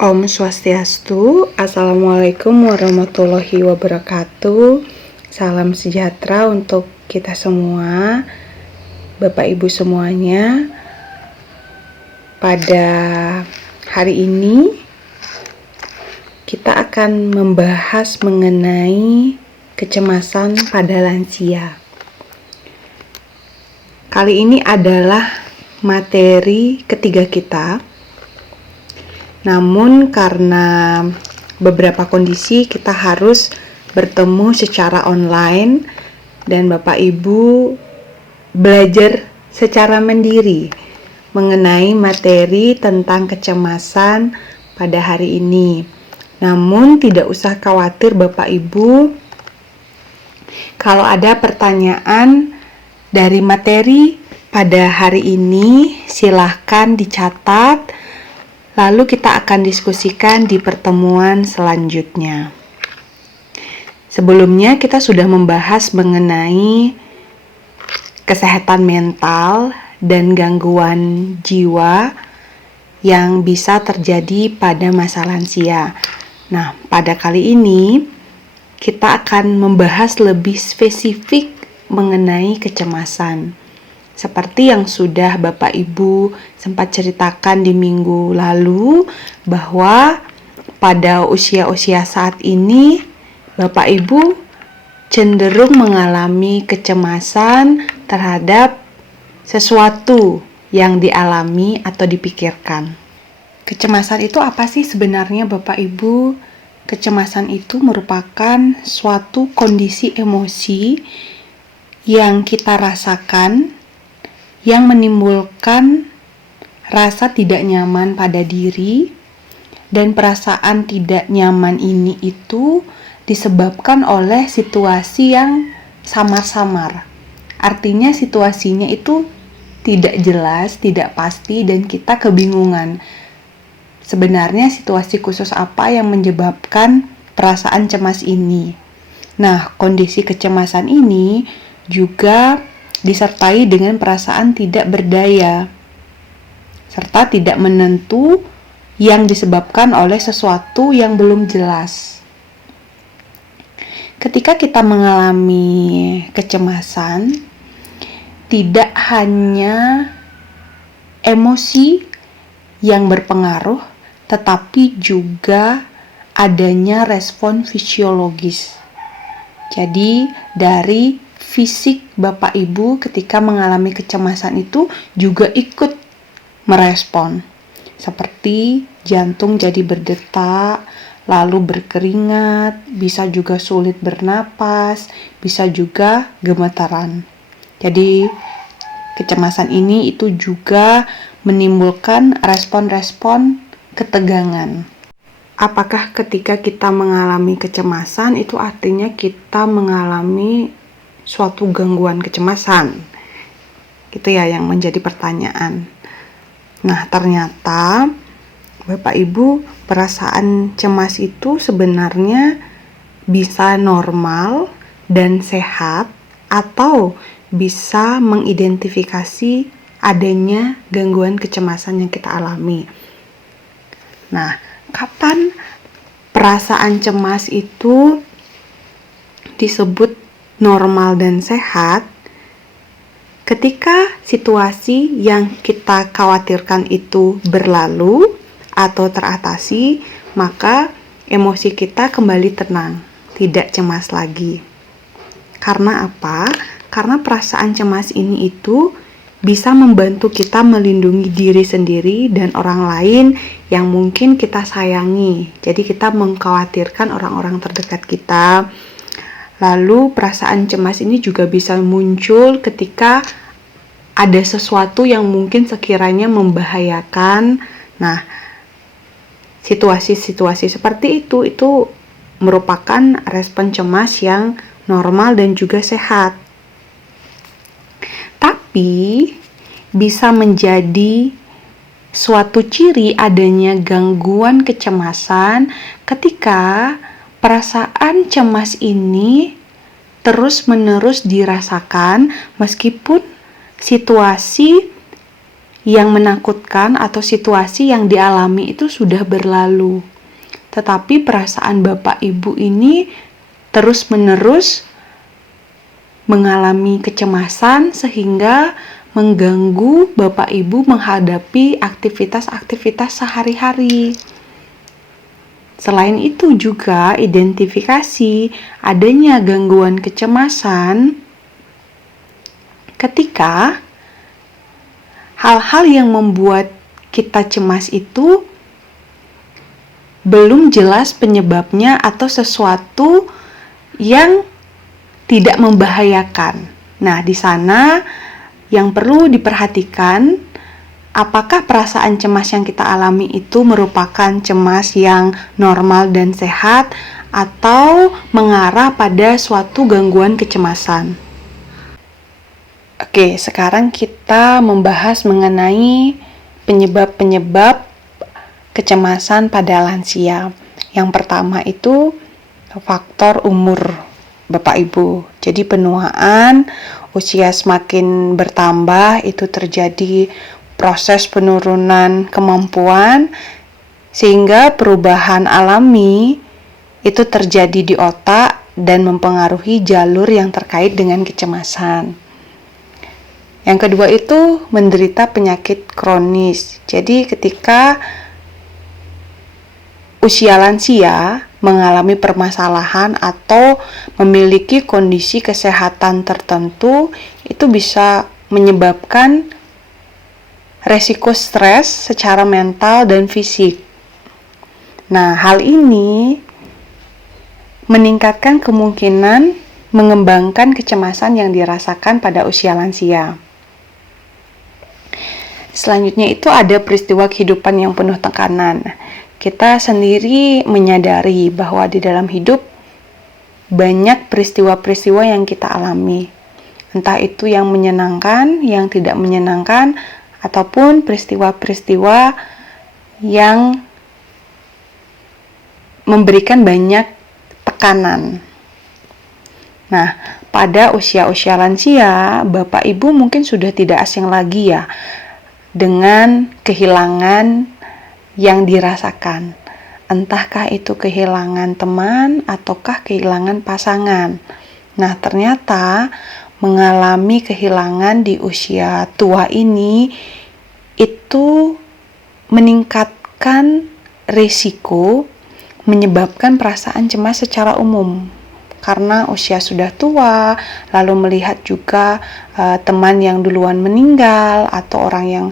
Om Swastiastu, Assalamualaikum warahmatullahi wabarakatuh. Salam sejahtera untuk kita semua, Bapak Ibu semuanya. Pada hari ini, kita akan membahas mengenai kecemasan pada lansia. Kali ini adalah materi ketiga kita. Namun karena beberapa kondisi kita harus bertemu secara online dan Bapak Ibu belajar secara mandiri mengenai materi tentang kecemasan pada hari ini. Namun tidak usah khawatir Bapak Ibu, kalau ada pertanyaan dari materi pada hari ini silahkan dicatat. Lalu kita akan diskusikan di pertemuan selanjutnya. Sebelumnya kita sudah membahas mengenai kesehatan mental dan gangguan jiwa yang bisa terjadi pada masa lansia. Nah, pada kali ini kita akan membahas lebih spesifik mengenai kecemasan. Seperti yang sudah Bapak Ibu sempat ceritakan di minggu lalu, bahwa pada usia-usia saat ini Bapak Ibu cenderung mengalami kecemasan terhadap sesuatu yang dialami atau dipikirkan. Kecemasan itu apa sih sebenarnya Bapak Ibu? Kecemasan itu merupakan suatu kondisi emosi yang kita rasakan yang menimbulkan rasa tidak nyaman pada diri, dan perasaan tidak nyaman ini itu disebabkan oleh situasi yang samar-samar. Artinya situasinya itu tidak jelas, tidak pasti, dan kita kebingungan. Sebenarnya situasi khusus apa yang menyebabkan perasaan cemas ini? Nah, kondisi kecemasan ini juga disertai dengan perasaan tidak berdaya serta tidak menentu yang disebabkan oleh sesuatu yang belum jelas. Ketika kita mengalami kecemasan, tidak hanya emosi yang berpengaruh, tetapi juga adanya respon fisiologis. Jadi dari fisik Bapak Ibu ketika mengalami kecemasan itu juga ikut merespon, seperti jantung jadi berdetak, lalu berkeringat, bisa juga sulit bernapas, bisa juga gemetaran. Jadi kecemasan ini itu juga menimbulkan respon-respon ketegangan. Apakah ketika kita mengalami kecemasan itu artinya kita mengalami suatu gangguan kecemasan? Gitu ya yang menjadi pertanyaan. Nah, ternyata Bapak Ibu, perasaan cemas itu sebenarnya bisa normal dan sehat, atau bisa mengidentifikasi adanya gangguan kecemasan yang kita alami. Nah, kapan perasaan cemas itu disebut normal dan sehat? Ketika situasi yang kita khawatirkan itu berlalu atau teratasi, maka emosi kita kembali tenang, tidak cemas lagi. Karena apa? Karena perasaan cemas ini itu bisa membantu kita melindungi diri sendiri dan orang lain yang mungkin kita sayangi. Jadi kita mengkhawatirkan orang-orang terdekat kita. Lalu perasaan cemas ini juga bisa muncul ketika ada sesuatu yang mungkin sekiranya membahayakan. Nah, situasi-situasi seperti itu merupakan respon cemas yang normal dan juga sehat. Tapi bisa menjadi suatu ciri adanya gangguan kecemasan ketika perasaan cemas ini terus-menerus dirasakan meskipun situasi yang menakutkan atau situasi yang dialami itu sudah berlalu. Tetapi perasaan Bapak Ibu ini terus-menerus mengalami kecemasan sehingga mengganggu Bapak Ibu menghadapi aktivitas-aktivitas sehari-hari. Selain itu juga identifikasi adanya gangguan kecemasan ketika hal-hal yang membuat kita cemas itu belum jelas penyebabnya atau sesuatu yang tidak membahayakan. Nah, di sana yang perlu diperhatikan, apakah perasaan cemas yang kita alami itu merupakan cemas yang normal dan sehat atau mengarah pada suatu gangguan kecemasan. Oke, sekarang kita membahas mengenai penyebab-penyebab kecemasan pada lansia. Yang pertama itu faktor umur Bapak Ibu. Jadi penuaan, usia semakin bertambah, itu terjadi proses penurunan kemampuan sehingga perubahan alami itu terjadi di otak dan mempengaruhi jalur yang terkait dengan kecemasan. Yang kedua itu menderita penyakit kronis. Jadi ketika usia lansia mengalami permasalahan atau memiliki kondisi kesehatan tertentu, itu bisa menyebabkan resiko stres secara mental dan fisik. Nah, hal ini meningkatkan kemungkinan mengembangkan kecemasan yang dirasakan pada usia lansia. Selanjutnya itu ada peristiwa kehidupan yang penuh tekanan. Kita sendiri menyadari bahwa di dalam hidup banyak peristiwa-peristiwa yang kita alami. Entah itu yang menyenangkan, yang tidak menyenangkan, ataupun peristiwa-peristiwa yang memberikan banyak tekanan. Nah, pada usia-usia lansia, Bapak Ibu mungkin sudah tidak asing lagi ya dengan kehilangan yang dirasakan. Entahkah itu kehilangan teman ataukah kehilangan pasangan. Nah, ternyata mengalami kehilangan di usia tua ini itu meningkatkan risiko menyebabkan perasaan cemas secara umum. Karena usia sudah tua, lalu melihat juga teman yang duluan meninggal atau orang yang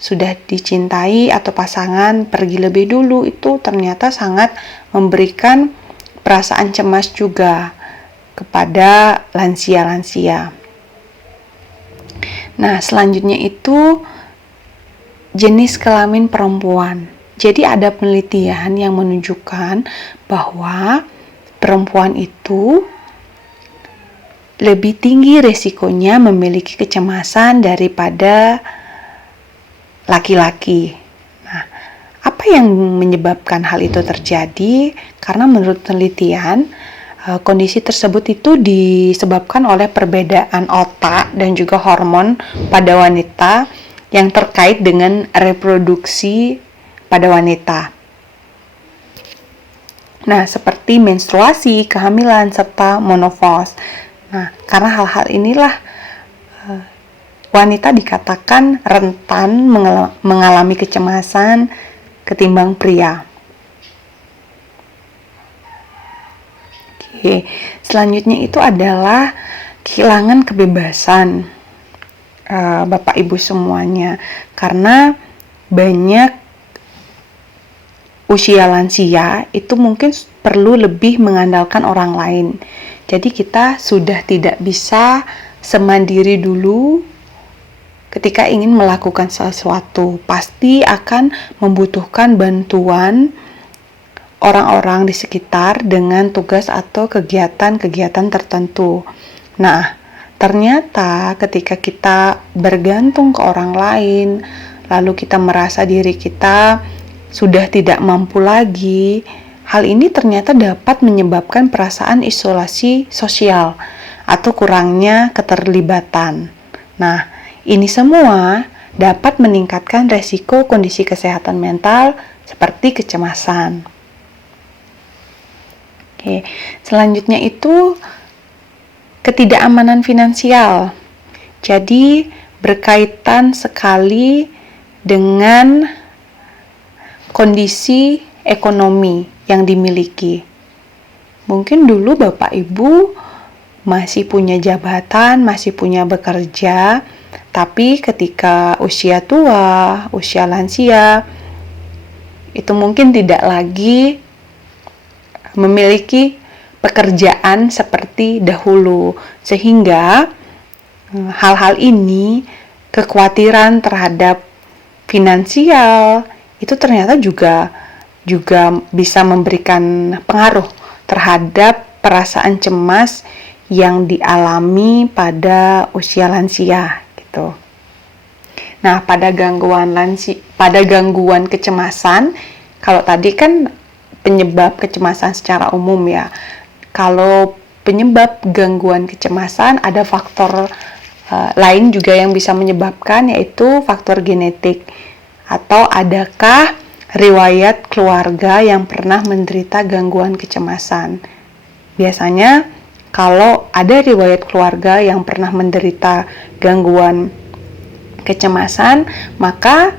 sudah dicintai atau pasangan pergi lebih dulu, itu ternyata sangat memberikan perasaan cemas juga kepada lansia-lansia. Nah, selanjutnya itu jenis kelamin perempuan. Jadi ada penelitian yang menunjukkan bahwa perempuan itu lebih tinggi resikonya memiliki kecemasan daripada laki-laki. Nah, apa yang menyebabkan hal itu terjadi? Karena menurut penelitian, kondisi tersebut itu disebabkan oleh perbedaan otak dan juga hormon pada wanita yang terkait dengan reproduksi pada wanita. Nah, seperti menstruasi, kehamilan, serta menopause. Nah, karena hal-hal inilah wanita dikatakan rentan mengalami kecemasan ketimbang pria. Oke, selanjutnya itu adalah kehilangan kebebasan Bapak Ibu semuanya. Karena banyak usia lansia itu mungkin perlu lebih mengandalkan orang lain. Jadi kita sudah tidak bisa semandiri dulu. Ketika ingin melakukan sesuatu, pasti akan membutuhkan bantuan orang-orang di sekitar dengan tugas atau kegiatan-kegiatan tertentu. Nah, ternyata ketika kita bergantung ke orang lain, lalu kita merasa diri kita sudah tidak mampu lagi, hal ini ternyata dapat menyebabkan perasaan isolasi sosial atau kurangnya keterlibatan. Nah, ini semua dapat meningkatkan resiko kondisi kesehatan mental seperti kecemasan. Oke, selanjutnya itu ketidakamanan finansial. Jadi berkaitan sekali dengan kondisi ekonomi yang dimiliki. Mungkin dulu Bapak Ibu masih punya jabatan, masih punya bekerja, tapi ketika usia tua, usia lansia, itu mungkin tidak lagi memiliki pekerjaan seperti dahulu, sehingga hal-hal ini, kekhawatiran terhadap finansial itu ternyata juga bisa memberikan pengaruh terhadap perasaan cemas yang dialami pada usia lansia gitu. Nah, pada gangguan kecemasan, kalau tadi kan penyebab kecemasan secara umum ya. Kalau penyebab gangguan kecemasan ada faktor lain juga yang bisa menyebabkan, yaitu faktor genetik. Atau adakah riwayat keluarga yang pernah menderita gangguan kecemasan? Biasanya kalau ada riwayat keluarga yang pernah menderita gangguan kecemasan, maka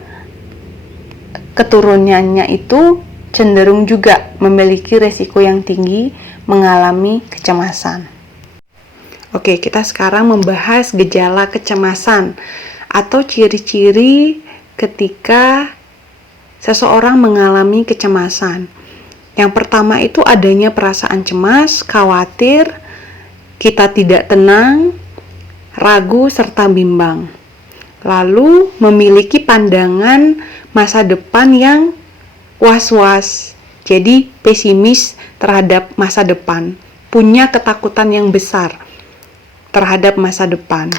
keturunannya itu cenderung juga memiliki resiko yang tinggi mengalami kecemasan. Oke, kita sekarang membahas gejala kecemasan atau ciri-ciri ketika seseorang mengalami kecemasan. Yang pertama itu adanya perasaan cemas, khawatir, kita tidak tenang, ragu, serta bimbang. Lalu memiliki pandangan masa depan yang was-was, jadi pesimis terhadap masa depan, punya ketakutan yang besar terhadap masa depan.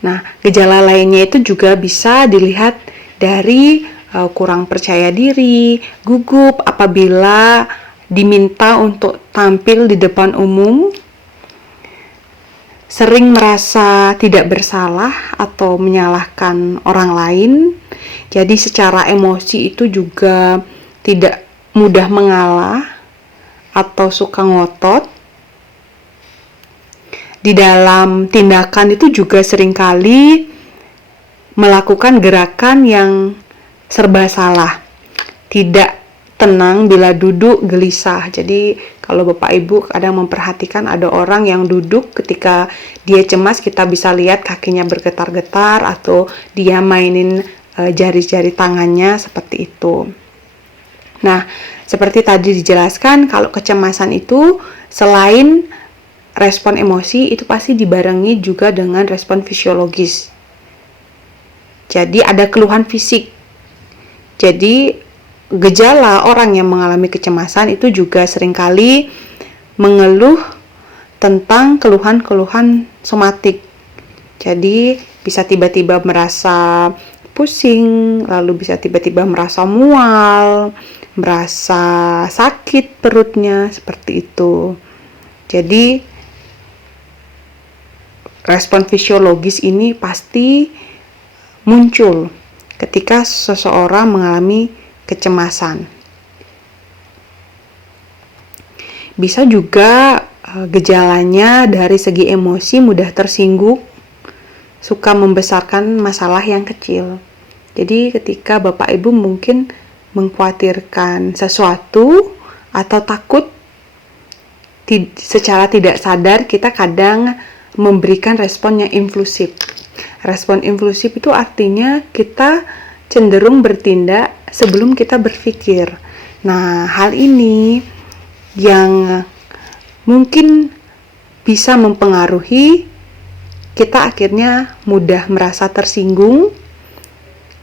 Nah, gejala lainnya itu juga bisa dilihat dari kurang percaya diri, gugup apabila diminta untuk tampil di depan umum, sering merasa tidak bersalah atau menyalahkan orang lain. Jadi secara emosi itu juga tidak mudah mengalah atau suka ngotot. Di dalam tindakan itu juga seringkali melakukan gerakan yang serba salah. Tidak tenang bila duduk, gelisah. Jadi kalau Bapak Ibu kadang memperhatikan ada orang yang duduk ketika dia cemas, kita bisa lihat kakinya bergetar-getar atau dia mainin jari-jari tangannya seperti itu. Nah, seperti tadi dijelaskan, kalau kecemasan itu selain respon emosi, itu pasti dibarengi juga dengan respon fisiologis. Jadi ada keluhan fisik. Jadi gejala orang yang mengalami kecemasan itu juga seringkali mengeluh tentang keluhan-keluhan somatik. Jadi bisa tiba-tiba merasa pusing, lalu bisa tiba-tiba merasa mual, merasa sakit perutnya, seperti itu. Jadi respon fisiologis ini pasti muncul ketika seseorang mengalami kecemasan. Bisa juga gejalanya dari segi emosi mudah tersinggung, suka membesarkan masalah yang kecil. Jadi ketika Bapak Ibu mungkin mengkhawatirkan sesuatu atau takut, secara tidak sadar kita kadang memberikan respon yang impulsif. Respon impulsif itu artinya kita cenderung bertindak sebelum kita berpikir. Nah, hal ini yang mungkin bisa mempengaruhi kita akhirnya mudah merasa tersinggung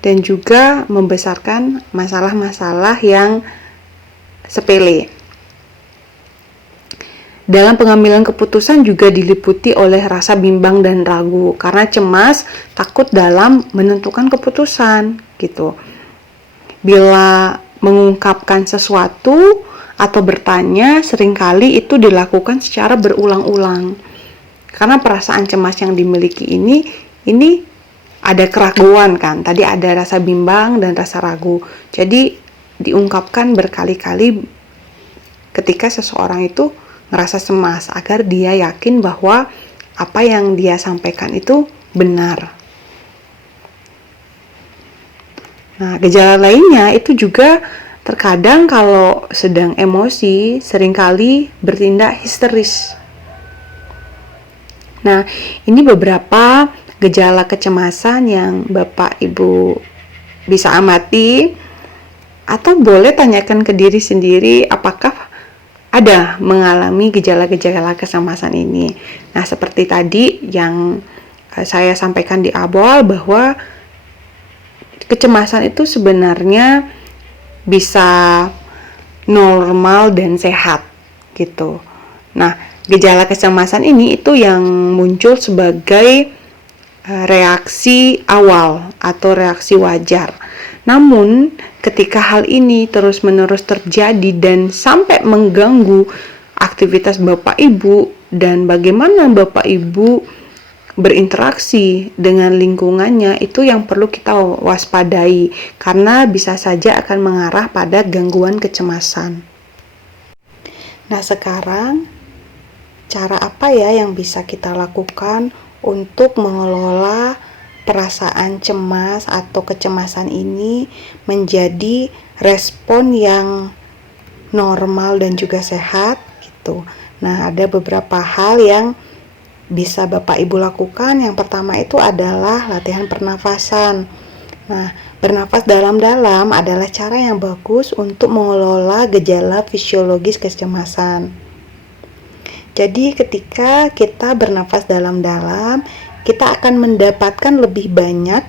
dan juga membesarkan masalah-masalah yang sepele. Dalam pengambilan keputusan juga diliputi oleh rasa bimbang dan ragu karena cemas, takut dalam menentukan keputusan gitu. Bila mengungkapkan sesuatu atau bertanya, seringkali itu dilakukan secara berulang-ulang. Karena perasaan cemas yang dimiliki ini ada keraguan kan. Tadi ada rasa bimbang dan rasa ragu. Jadi diungkapkan berkali-kali ketika seseorang itu ngerasa cemas agar dia yakin bahwa apa yang dia sampaikan itu benar. Nah, gejala lainnya itu juga terkadang kalau sedang emosi seringkali bertindak histeris. Nah, ini beberapa gejala kecemasan yang Bapak Ibu bisa amati, atau boleh tanyakan ke diri sendiri apakah ada mengalami gejala-gejala kecemasan ini. Nah, seperti tadi yang saya sampaikan di awal bahwa kecemasan itu sebenarnya bisa normal dan sehat gitu. Nah, gejala kecemasan ini itu yang muncul sebagai reaksi awal atau reaksi wajar. Namun, ketika hal ini terus-menerus terjadi dan sampai mengganggu aktivitas Bapak Ibu dan bagaimana Bapak Ibu berinteraksi dengan lingkungannya, itu yang perlu kita waspadai karena bisa saja akan mengarah pada gangguan kecemasan. Nah, sekarang cara apa ya yang bisa kita lakukan untuk mengelola perasaan cemas atau kecemasan ini menjadi respon yang normal dan juga sehat gitu. Nah, ada beberapa hal yang bisa Bapak Ibu lakukan. Yang pertama itu adalah latihan pernafasan. Nah, bernafas dalam-dalam adalah cara yang bagus untuk mengelola gejala fisiologis kecemasan. Jadi ketika kita bernafas dalam-dalam, kita akan mendapatkan lebih banyak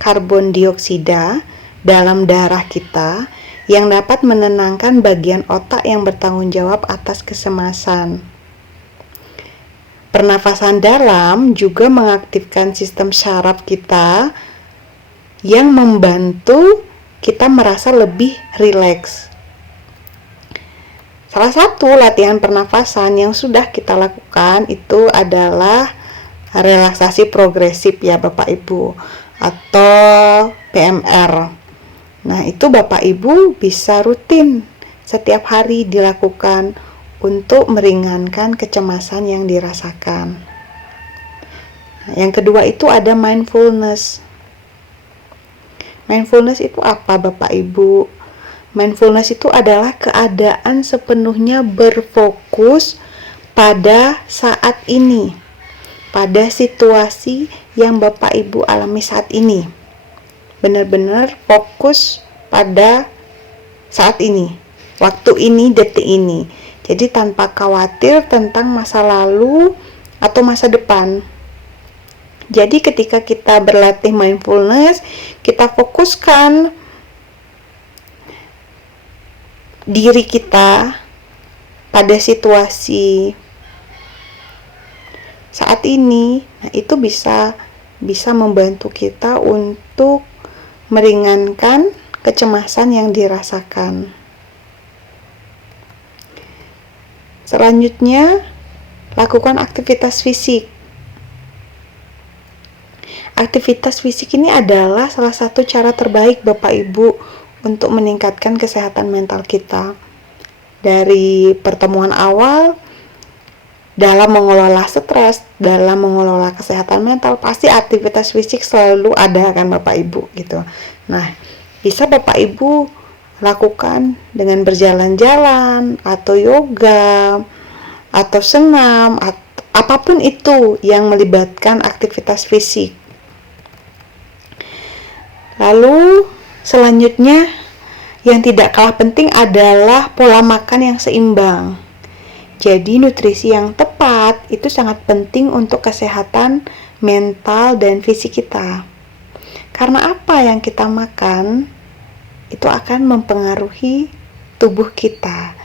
karbon dioksida dalam darah kita yang dapat menenangkan bagian otak yang bertanggung jawab atas kecemasan. Pernafasan dalam juga mengaktifkan sistem syaraf kita yang membantu kita merasa lebih rileks. Salah satu latihan pernafasan yang sudah kita lakukan itu adalah relaksasi progresif ya Bapak Ibu, atau PMR. Nah, itu Bapak Ibu bisa rutin setiap hari dilakukan untuk meringankan kecemasan yang dirasakan. Yang kedua itu ada mindfulness. Mindfulness itu apa Bapak Ibu? Mindfulness itu adalah keadaan sepenuhnya berfokus pada saat ini, pada situasi yang Bapak Ibu alami saat ini. Benar-benar fokus pada saat ini, waktu ini, detik ini. Jadi tanpa khawatir tentang masa lalu atau masa depan. Jadi ketika kita berlatih mindfulness, kita fokuskan diri kita pada situasi saat ini. Nah, itu bisa membantu kita untuk meringankan kecemasan yang dirasakan. Selanjutnya, lakukan aktivitas fisik. Aktivitas fisik ini adalah salah satu cara terbaik Bapak Ibu untuk meningkatkan kesehatan mental kita. Dari pertemuan awal, dalam mengelola stres, dalam mengelola kesehatan mental, pasti aktivitas fisik selalu ada kan Bapak Ibu gitu. Nah, bisa Bapak Ibu lakukan dengan berjalan-jalan atau yoga atau senam atau apapun itu yang melibatkan aktivitas fisik. Lalu selanjutnya yang tidak kalah penting adalah pola makan yang seimbang. Jadi nutrisi yang tepat itu sangat penting untuk kesehatan mental dan fisik kita. Karena apa yang kita makan itu akan mempengaruhi tubuh kita.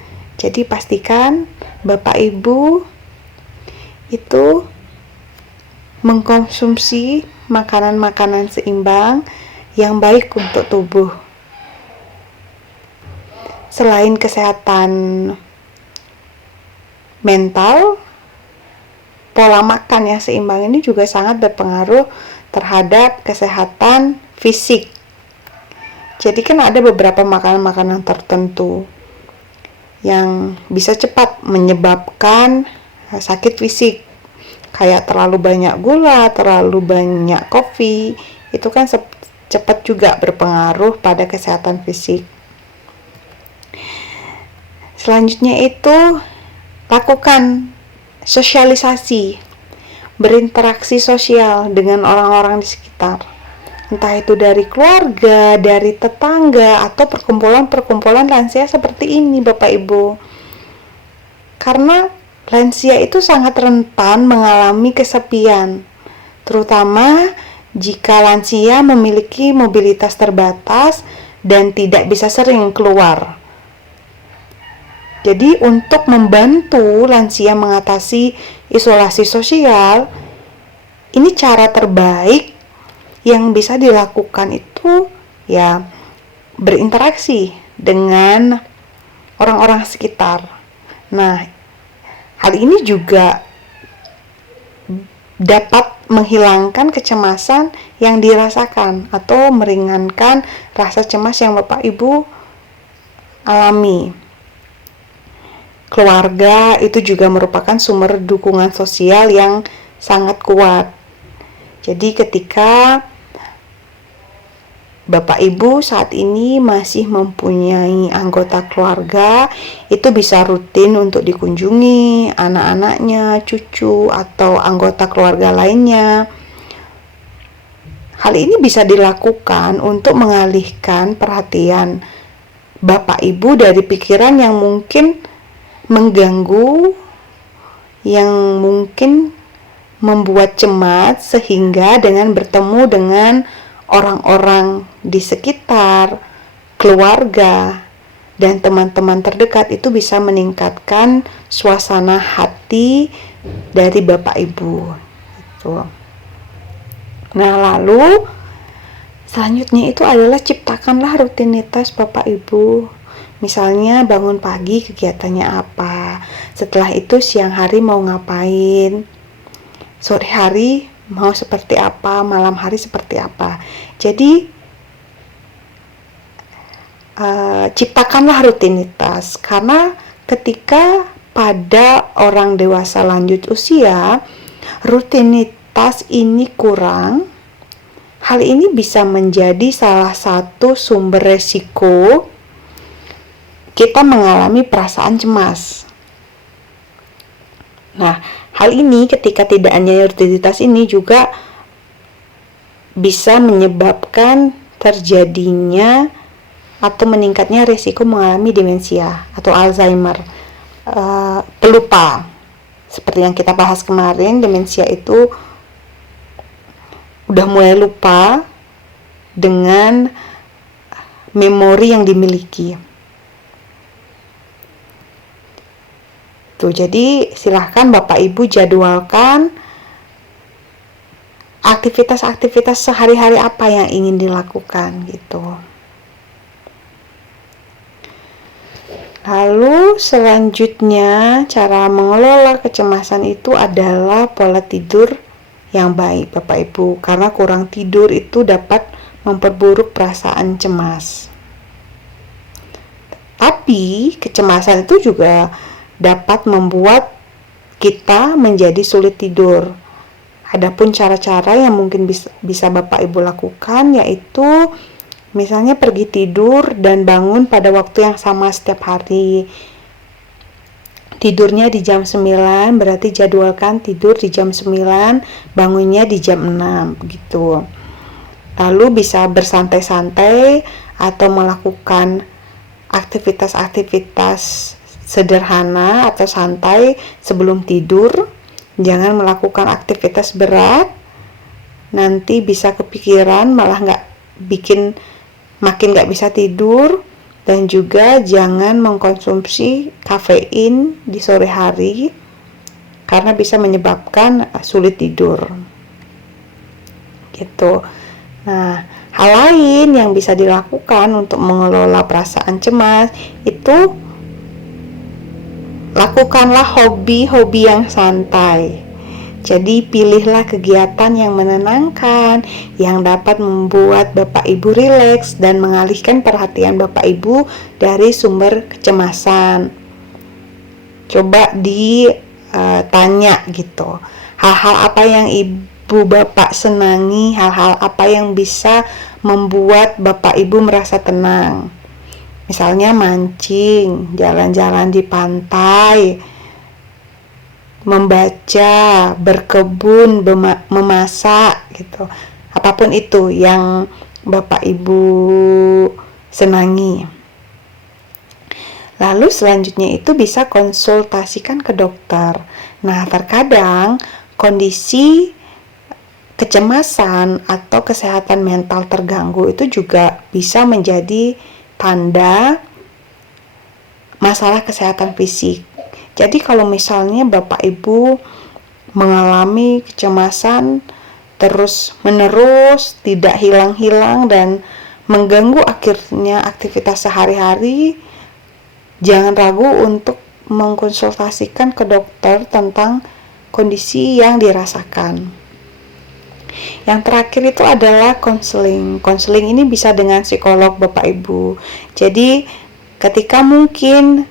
Jadi pastikan Bapak Ibu itu mengkonsumsi makanan-makanan seimbang yang baik untuk tubuh. Selain kesehatan mental, pola makan yang seimbang ini juga sangat berpengaruh terhadap kesehatan fisik. Jadi kan ada beberapa makanan-makanan tertentu yang bisa cepat menyebabkan sakit fisik, kayak terlalu banyak gula, terlalu banyak kopi, itu kan cepat juga berpengaruh pada kesehatan fisik. Selanjutnya itu lakukan sosialisasi, berinteraksi sosial dengan orang-orang di sekitar. Entah itu dari keluarga, dari tetangga, atau perkumpulan-perkumpulan lansia seperti ini, Bapak Ibu. Karena lansia itu sangat rentan mengalami kesepian, terutama jika lansia memiliki mobilitas terbatas dan tidak bisa sering keluar. Jadi untuk membantu lansia mengatasi isolasi sosial, ini cara terbaik yang bisa dilakukan itu ya berinteraksi dengan orang-orang sekitar. Nah, hal ini juga dapat menghilangkan kecemasan yang dirasakan atau meringankan rasa cemas yang Bapak Ibu alami. Keluarga itu juga merupakan sumber dukungan sosial yang sangat kuat. Jadi ketika Bapak Ibu saat ini masih mempunyai anggota keluarga, itu bisa rutin untuk dikunjungi anak-anaknya, cucu, atau anggota keluarga lainnya. Hal ini bisa dilakukan untuk mengalihkan perhatian Bapak Ibu dari pikiran yang mungkin mengganggu, yang mungkin membuat cemas, sehingga dengan bertemu dengan orang-orang di sekitar, keluarga, dan teman-teman terdekat itu bisa meningkatkan suasana hati dari Bapak Ibu. Gitu. Nah, lalu selanjutnya itu adalah ciptakanlah rutinitas Bapak Ibu. Misalnya bangun pagi kegiatannya apa, setelah itu siang hari mau ngapain, sore hari mau seperti apa, malam hari seperti apa. Jadi ciptakanlah rutinitas, karena ketika pada orang dewasa lanjut usia rutinitas ini kurang, hal ini bisa menjadi salah satu sumber resiko kita mengalami perasaan cemas. Nah, hal ini ketika tidak adanya rutinitas ini juga bisa menyebabkan terjadinya atau meningkatnya risiko mengalami demensia atau Alzheimer, pelupa. Seperti yang kita bahas kemarin, demensia itu udah mulai lupa dengan memori yang dimiliki. Jadi silahkan Bapak Ibu jadwalkan aktivitas-aktivitas sehari-hari apa yang ingin dilakukan gitu. Lalu selanjutnya cara mengelola kecemasan itu adalah pola tidur yang baik Bapak Ibu, karena kurang tidur itu dapat memperburuk perasaan cemas. Tapi kecemasan itu juga dapat membuat kita menjadi sulit tidur. Adapun cara-cara yang mungkin bisa Bapak Ibu lakukan yaitu misalnya pergi tidur dan bangun pada waktu yang sama setiap hari. Tidurnya di jam 9, berarti jadwalkan tidur di jam 9, bangunnya di jam 6 gitu. Lalu bisa bersantai-santai atau melakukan aktivitas-aktivitas sederhana atau santai sebelum tidur. Jangan melakukan aktivitas berat, nanti bisa kepikiran malah makin gak bisa tidur. Dan juga jangan mengkonsumsi kafein di sore hari karena bisa menyebabkan sulit tidur gitu. Nah, hal lain yang bisa dilakukan untuk mengelola perasaan cemas itu lakukanlah hobi-hobi yang santai. Jadi pilihlah kegiatan yang menenangkan, yang dapat membuat Bapak Ibu rileks dan mengalihkan perhatian Bapak Ibu dari sumber kecemasan. Coba ditanya gitu, hal-hal apa yang Ibu Bapak senangi, hal-hal apa yang bisa membuat Bapak Ibu merasa tenang. Misalnya mancing, jalan-jalan di pantai, membaca, berkebun, memasak gitu. Apapun itu yang Bapak Ibu senangi. Lalu selanjutnya itu bisa konsultasikan ke dokter. Nah, terkadang kondisi kecemasan atau kesehatan mental terganggu itu juga bisa menjadi tanda masalah kesehatan fisik. Jadi kalau misalnya Bapak Ibu mengalami kecemasan terus menerus, tidak hilang-hilang dan mengganggu akhirnya aktivitas sehari-hari, jangan ragu untuk mengkonsultasikan ke dokter tentang kondisi yang dirasakan. Yang terakhir itu adalah konseling. Konseling ini bisa dengan psikolog Bapak Ibu. Jadi ketika mungkin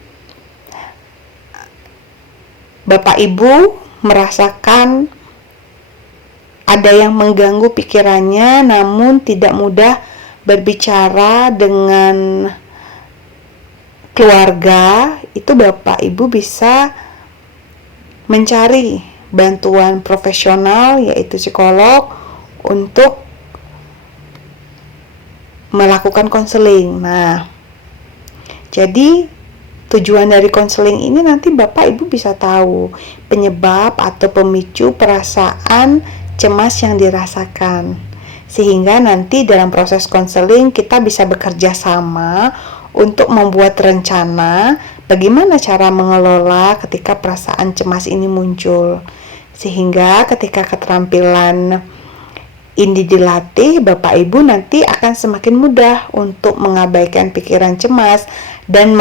Bapak Ibu merasakan ada yang mengganggu pikirannya namun tidak mudah berbicara dengan keluarga, itu Bapak Ibu bisa mencari bantuan profesional yaitu psikolog untuk melakukan konseling. Nah, jadi tujuan dari konseling ini nanti Bapak Ibu bisa tahu penyebab atau pemicu perasaan cemas yang dirasakan. Sehingga nanti dalam proses konseling kita bisa bekerja sama untuk membuat rencana bagaimana cara mengelola ketika perasaan cemas ini muncul. Sehingga ketika keterampilan ini dilatih, Bapak Ibu nanti akan semakin mudah untuk mengabaikan pikiran cemas dan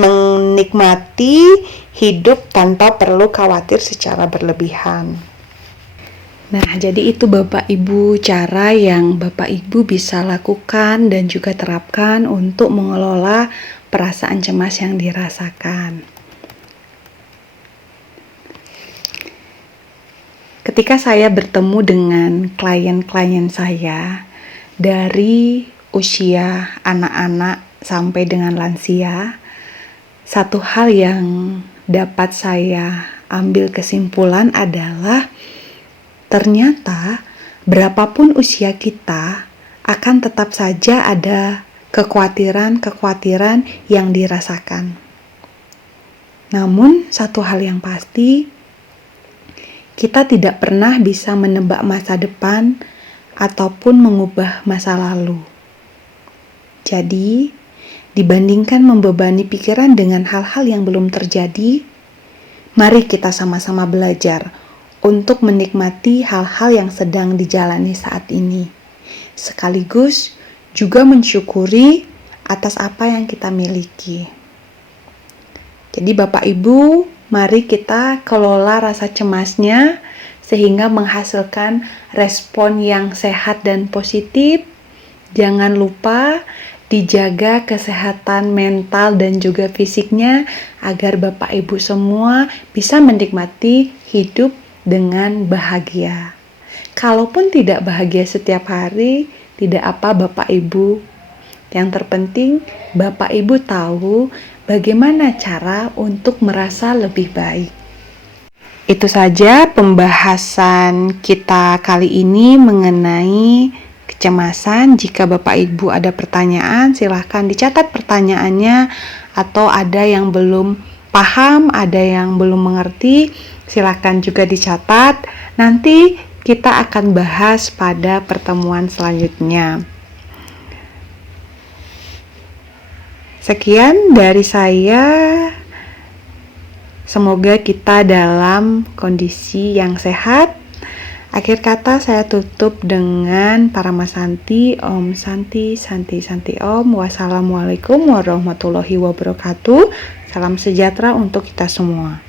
menikmati hidup tanpa perlu khawatir secara berlebihan. Nah, jadi itu Bapak Ibu cara yang Bapak Ibu bisa lakukan dan juga terapkan untuk mengelola perasaan cemas yang dirasakan. Ketika saya bertemu dengan klien-klien saya dari usia anak-anak sampai dengan lansia, satu hal yang dapat saya ambil kesimpulan adalah ternyata berapapun usia kita akan tetap saja ada kekhawatiran-kekhawatiran yang dirasakan. Namun satu hal yang pasti, kita tidak pernah bisa menebak masa depan ataupun mengubah masa lalu. Jadi, dibandingkan membebani pikiran dengan hal-hal yang belum terjadi, mari kita sama-sama belajar untuk menikmati hal-hal yang sedang dijalani saat ini. Sekaligus juga mensyukuri atas apa yang kita miliki. Jadi Bapak Ibu, mari kita kelola rasa cemasnya sehingga menghasilkan respon yang sehat dan positif. Jangan lupa dijaga kesehatan mental dan juga fisiknya agar Bapak Ibu semua bisa menikmati hidup dengan bahagia. Kalaupun tidak bahagia setiap hari, tidak apa Bapak Ibu. Yang terpenting Bapak Ibu tahu bagaimana cara untuk merasa lebih baik. Itu saja pembahasan kita kali ini mengenai kecemasan. Jika Bapak Ibu ada pertanyaan, silahkan dicatat pertanyaannya, atau ada yang belum paham, ada yang belum mengerti, silahkan juga dicatat. Nanti kita akan bahas pada pertemuan selanjutnya. Sekian dari saya. Semoga kita dalam kondisi yang sehat. Akhir kata saya tutup dengan Parama Santi. Om Santi, Santi, Santi Om. Wassalamualaikum warahmatullahi wabarakatuh. Salam sejahtera untuk kita semua.